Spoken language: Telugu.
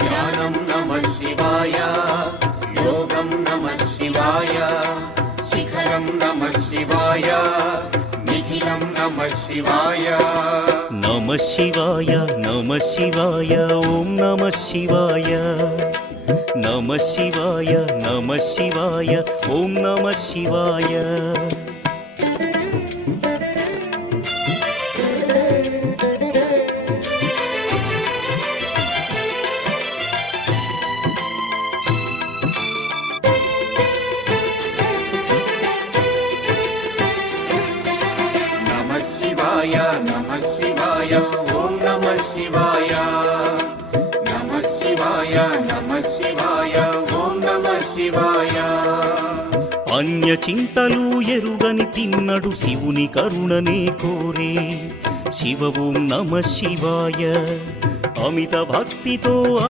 ధ్యానం నమః శివాయ, యోగం నమః శివాయ, శిఖరం నమః శివాయ, నిఖిలం నమః శివాయ. నమః శివాయ నమః శివాయ ఓం నమః శివాయ. నమః శివాయ నమః శివాయ ఓం నమః శివాయ. నమః శివాయ నమః శివాయ ఓం నమః శివాయ. నమః శివాయ నమః శివాయ ఓం నమః శివాయ. అన్య చింతలు ఎరుగని తిన్నడు శివుని కరుణనే కోరే. శివ ఓం నమః శివాయ. అమిత భక్తితో